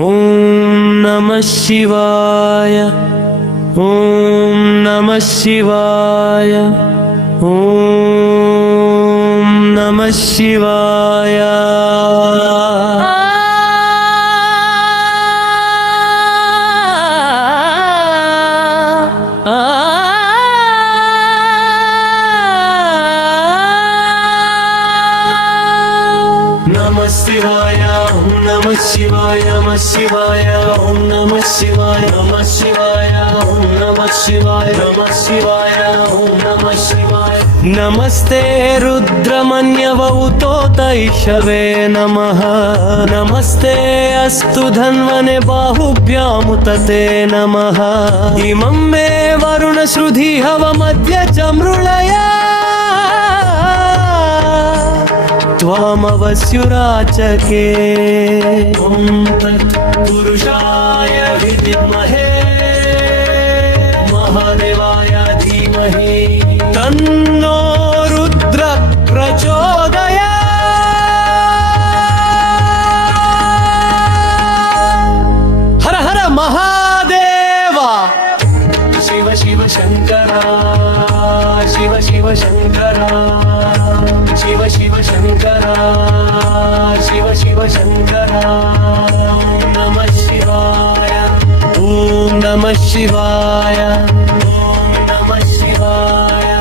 ಓಂ ನಮಃ ಶಿವಾಯ. ಓಂ ನಮಃ ಶಿವಾಯ. ಓಂ ನಮಃ ಶಿವಾಯ. ನಮಃ ಶಿವಾಯ. ಓಂ ನಮಃ ಶಿವಾಯ. ನಮಃ ಶಿವಾಯ. ಓಂ ನಮಃ ಶಿವಾಯ. ನಮಃ ಶಿವಾಯ. ಓಂ ನಮಃ ಶಿವಾಯ. ನಮಃ ಶಿವಾಯ. ಓಂ ನಮಃ ಶಿವಾಯ. ನಮಸ್ತೆ ರುದ್ರಮನ್ಯವೌತೋತೈಷವೇ ನಮಃ. ನಮಸ್ತೆ ಅಸ್ತು ಧನ್ವನೆ ಬಾಹುಭ್ಯಾಮುತತೆ ನಮಃ. ಇಮಂ ಮೇ ವರುಣ ಶ್ರುಧಿ ಹವ ಮಧ್ಯ ಚ ಮೃಳಯ. ತ್ವಮವಸ್ಯುರಾಚಕೆ. ಓಂ ತತ್ಪುರುಷಾಯ ವಿದ್ಮಹೇ ಮಹಾದೇವಾಯ ಧೀಮಹಿ ತನ್ನೋ ರುದ್ರ ಪ್ರಚೋದಯಾತ್. ಹರ ಹರ ಮಹಾದೇವ. ಶಿವ ಶಿವ ಶಂಕರ. ಶಿವ ಶಿವ ಶಂಕರ. ಶಿವ ಶಿವ ಶಂಕರ. ಶಿವ ಶಿವ ಶಂಕರ. ಓಂ ನಮಃ ಶಿವಾಯ. ಓಂ ನಮಃ ಶಿವಾಯ. ಓಂ ನಮಃ ಶಿವಾಯ.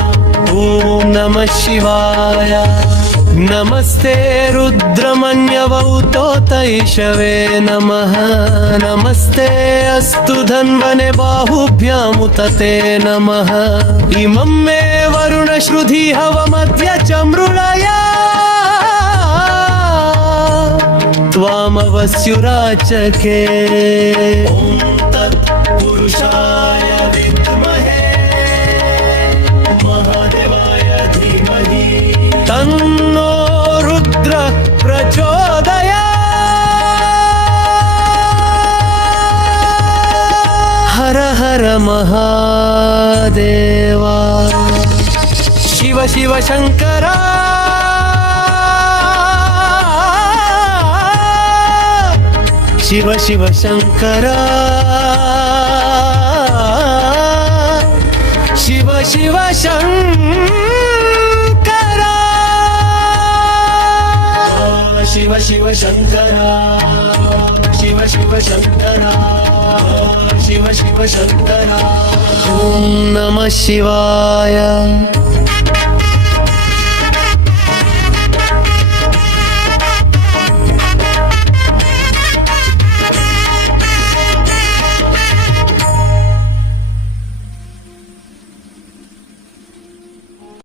ಓಂ ನಮಃ ಶಿವಾಯ. ನಮಸ್ತೆ ರುದ್ರಮನ್ಯವೌತೋತೈಷವೇ ನಮಃ. ನಮಸ್ತೆ ಅಸ್ತು ಧನ್ವನೆ ಬಾಹುಭ್ಯಾಮುತತೆ ನಮಃ. ಇಮಂ ಮೇ ವರುಣ ಶ್ರುಧಿ ಹವ ಮಧ್ಯ ಚ ಮೃಳಯ. ತ್ವಮವಸ್ಯುರಾಚಕೆ. ಓಂ ತತ್ಪುರುಷಾಯ ವಿದ್ಮಹೇ ಮಹಾದೇವಾಯ ಧೀಮಹಿ ತನ್ನೋ ರುದ್ರ ಪ್ರಚೋದಯಾತ್. ಹರ ಹರ ಮಹಾದೇವ. ಶಿವ ಶಿವ ಶಂಕರ. ಶಿವ ಶಿವ ಶಂಕರ. ಶಿವ ಶಿವ ಶಂಕರ. ಶಿವ ಶಿವ ಶಂಕರ. ಶಿವ ಶಿವ ಶಂಕರ. ಶಿವ ಶಿವ ಶಂಕರ. ಓಂ ನಮಃ ಶಿವಾಯ.